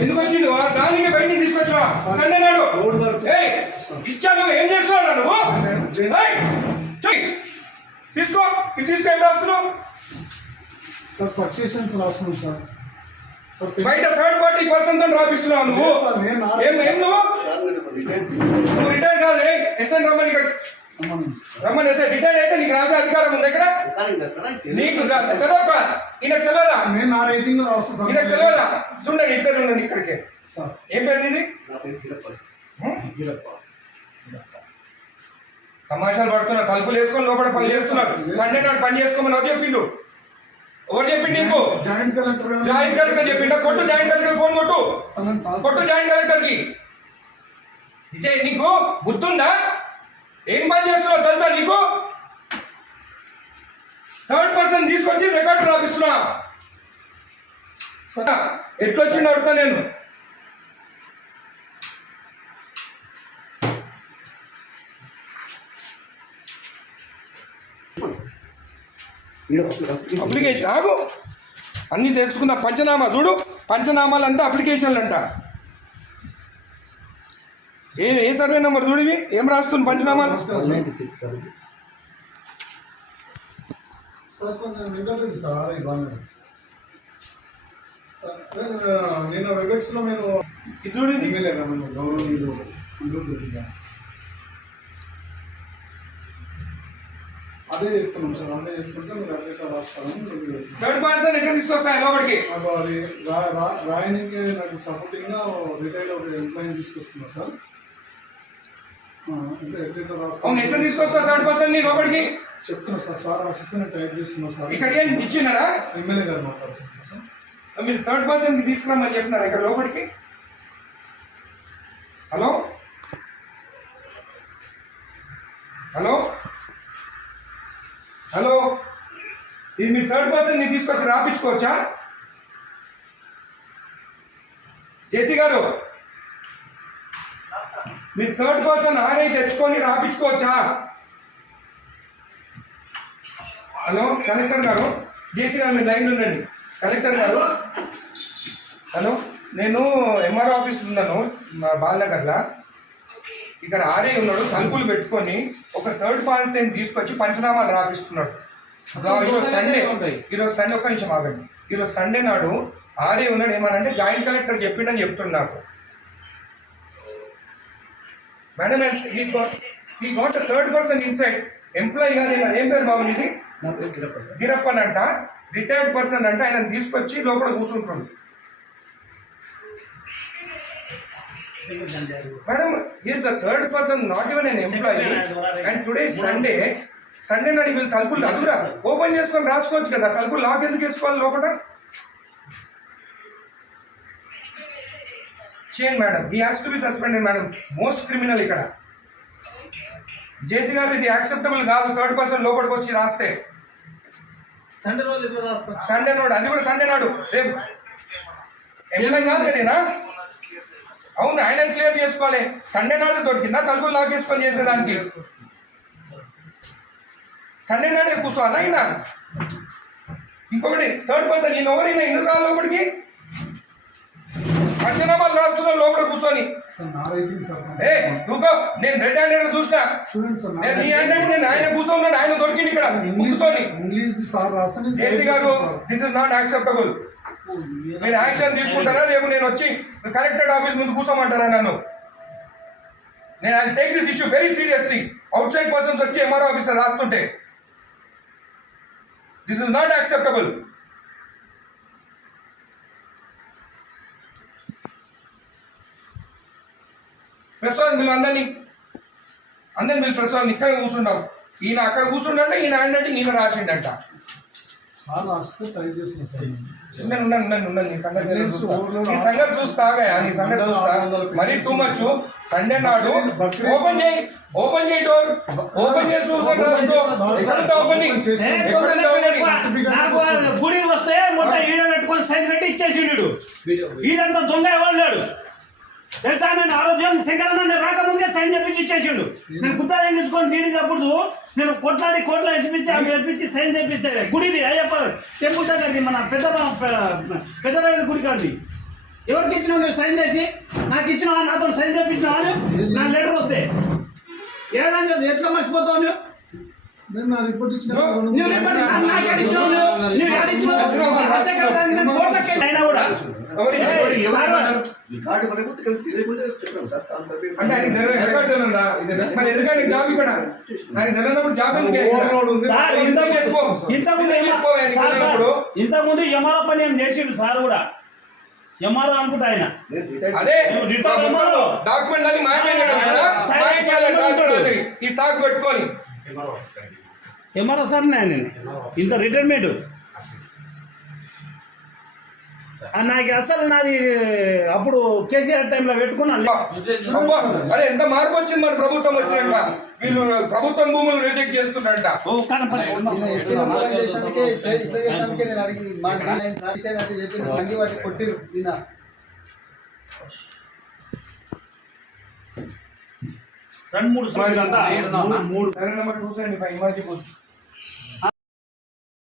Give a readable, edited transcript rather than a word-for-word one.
ఎందుకు వచ్చిండు దానికి బయటికి తీసుకొచ్చా సండే నాడు ఇచ్చాను. ఏం చేస్తున్నావు నువ్వు? తీసుకో ఇది తీసుకో. ఏం రాస్తున్నావు సార్? సక్సెషన్స్ రాస్తున్నాం సార్. బయట థర్డ్ పార్టీ పర్సన్ తో రాపిస్తున్నావు నువ్వు. నువ్వు రిటైర్ కాదు. ఎస్ఎన్ రమ్మని రమ్మని ఎస్ఐ రిటైర్ అయితే నీకు రాసే అధికారం ఉంది ఇక్కడ. నీకు తెలియదా? ఈయనకు తెలియదా? ఈయనకు తెలియదా? చూడండి ఇద్దరు ఉండండి ఇక్కడికి. ఏం పేరు ఇది? తమాషాలు పడుతున్నా. తలుపులు వేసుకొని లోపల పని చేస్తున్నారు. సండే నాడు పని చేసుకోమని ఎవరు చెప్పిండు? ఎవరు చెప్పిండు నీకు? జాయింట్ కలెక్టర్ చెప్పిండ? కొట్టు జాయింట్ కలెక్టర్ ఫోన్ కొట్టు. కొట్టు జాయింట్ కలెక్టర్ కి. ఇదే నీకు బుద్ధుందా? ఏం పని చేస్తున్నావు తెలుసా నీకు? థర్డ్ పర్సన్ తీసుకొచ్చి రికార్డు రాపిస్తున్నా. ఎట్లొచ్చిండు అడుగుతా నేను. అప్లికేషన్ ఆగు అన్నీ తెలుసుకున్న. పంచనామా చూడు. పంచనామాలంతా అప్లికేషన్లు అంట. ఏ సర్వే నెంబర్ చూడివి? ఏం రాస్తుంది పంచనామాలు? నేను వెబెక్స్ లో నేను చూడండి గౌరవనీయులు అదే చెప్తున్నాం సార్. అదే చెప్తుంటే మీరు అదే రాస్తాను. థర్డ్ పర్సన్ ఎక్కడ తీసుకొస్తాయి లోపలికి? రాయనికి నాకు సపోర్టింగ్ గా రిటైల్ ఒక ఎంప్లాయీ తీసుకొస్తున్నా సార్. అవును ఎట్లా తీసుకొస్తా థర్డ్ పర్సన్ ని లోపలికి? చెప్తున్నా సార్. సార్ రాసిస్తే టైప్ చేస్తున్నా సార్. ఇక్కడ ఏం ఇచ్చినారా? ఎమ్మెల్యే గారు మాట్లాడుతున్నా సార్. మీరు థర్డ్ పర్సన్ కి తీసుకురామని చెప్పినారా ఇక్కడ లోపలికి? హలో హలో హలో ఇది మీరు థర్డ్ పర్సన్ ని తీసుకొచ్చి రాపించుకోవచ్చా? జేసీ గారు మీరు థర్డ్ పర్సన్ ఆర్ఐ తెచ్చుకొని రాపించుకోవచ్చా? హలో కలెక్టర్ గారు, జేసీ గారు మీరు లైన్లో ఉండండి. కలెక్టర్ గారు హలో, నేను ఎంఆర్ఓ ఆఫీస్ ఉన్నాను మా బాలనగర్లో. ఇక్కడ ఆర్ఐ ఉన్నాడు, తలుపులు పెట్టుకొని ఒక థర్డ్ పార్టీని తీసుకొచ్చి పంచనామాలు రాపిస్తున్నాడు. ఈరోజు సండే ఒక్క నిమిషం ఆగండి. ఈరోజు సండే నాడు ఆర్ఐ ఉన్నాడు. ఏమనంటే జాయింట్ కలెక్టర్ చెప్పిండని చెప్తున్నాడు. మేడం ఈ got third person inside employee గారు. ఏం పేరు బాబు ఇది? గిరప్పన్ అంట. రిటైర్డ్ పర్సన్ అంటే ఆయన తీసుకొచ్చి లోపల కూర్చుంటుంది. Madam is the third person, not even n employee. And today Sunday నాడు వీళ్ళు తలుపులు అదురా ఓపెన్ చేసుకొని రాసుకోవచ్చు కదా. తలుపులు లాక్ ఎందుకు వేసుకోవాలి లోపల? చేయండి madam. He has to be suspended madam. Most criminal ఇక్కడ. జేసీ గారు ఇది యాక్సెప్టబుల్ కాదు. థర్డ్ పర్సన్ లోపలికి వచ్చి రాస్తే సండే నాడు, అది కూడా సండే నాడు. రేపు ఎంప్లాయ్ కాదు కదేనా? అవును, ఆయన క్లియర్ చేసుకోవాలి. సండే నాడు దొరికిందా తలుపులు లాక్ చేసుకొని చేసేదానికి? సండే నాడే కూర్చోవాలా ఆయన? ఇంకొకటి థర్డ్ పర్సన్ ఈయన ఎవరైనా ఎందుకు రాలి లోపలికి? పంచనామాలు రాస్తున్నావు లోపల కూర్చొని. నువ్వు నేను రెడ్ హ్యాండెడ్ చూసినా. నీ హ్యాండెడ్ నేను ఆయన కూర్చోన్నాడు. ఆయన దొరికింది ఇక్కడ కూర్చొని. జేసీ గారు దిస్ ఇస్ నాట్ యాక్సెప్టబుల్. మీరు యాక్షన్ తీసుకుంటారా? రేపు నేను వచ్చి కలెక్టరేట్ ఆఫీస్ ముందు కూర్చోమంటారా నన్ను? నేను I take this issue very seriously. Outside persons వచ్చి ఎంఆర్ఓ ఆఫీసర్ రాస్తుంటే this is not acceptable. Prasad మీరు అందరినీ మీరు ప్రసాద్ ఇక్కడ కూర్చుంటాం. ఈయన అక్కడ కూర్చుంటే ఈయన హ్యాండ్ ఈయన రాసిండంట. నీ సంగతి చూస్తాగా నీ సంగతి చూస్తా. మరీ టూ మచ్. సండే నాడు ఓపెన్ చేయి డోర్ ఓపెన్ చేసి ఎక్కడుంటే ఓపెనింగ్ గుడికి వస్తే మొత్తం ఈడ పెట్టుకొని సైన్ పెట్టి ఇచ్చేసి ఈడంతా దొంగ ఎవరు లేడు. తెలుసా నేను ఆరోగ్యం శంకరన్న రాకముందే సైన్ చేపించి ఇచ్చేసిండు. నేను గుత్తా తెగించుకొని నీడి అప్పుడు నేను కోట్ల వేసిపించి అవి వేపించి సైన్ చేపిస్తే గుడిది అయ్యప్ప టెంపుల్ దగ్గరది మన పెద్ద గుడి కాదు. ఎవరికి ఇచ్చినావు నువ్వు సైన్ చేసి? నాకు ఇచ్చినావా? నాతో సైన్ చేపించినావా? నా లెటర్ వస్తే ఏదని చెప్పి ఎట్లా మర్చిపోతావు నువ్వు? నేను నా రిపోర్ట్ ఇచ్చిన నువ్వు రిపోర్ట్ నాకు ఇచ్చినావు. నువ్వు అయినా కూడా అంటే ఆయన రికార్డు ఉందా? మరి ఎందుకంటే జాబ్ ఇక్కడ ఆయన తెలియనప్పుడు జాబ్ ఇంతకుముందు ఎంఆర్ఓ పని ఏం చేసిండు సార్ కూడా. ఎంఆర్ఓ అనుకుంటా ఆయన. అదే డాక్యుమెంట్ అని మాయమైంది ఈ సాగు పెట్టుకొని ఎంఆర్ఓ సార్ నేను ఇంత రిటైర్మెంట్ నాకు అసలు నాది అప్పుడు కేసీఆర్ టైంలో పెట్టుకున్నాను. అరే ఎంత మార్పు వచ్చింది మన ప్రభుత్వం వచ్చినాక. వీళ్ళు ప్రభుత్వం భూములు రిజెక్ట్ చేస్తున్నారంట. కొట్టిరు 2-3 సంవత్సరాలు సరే నెంబర్ 275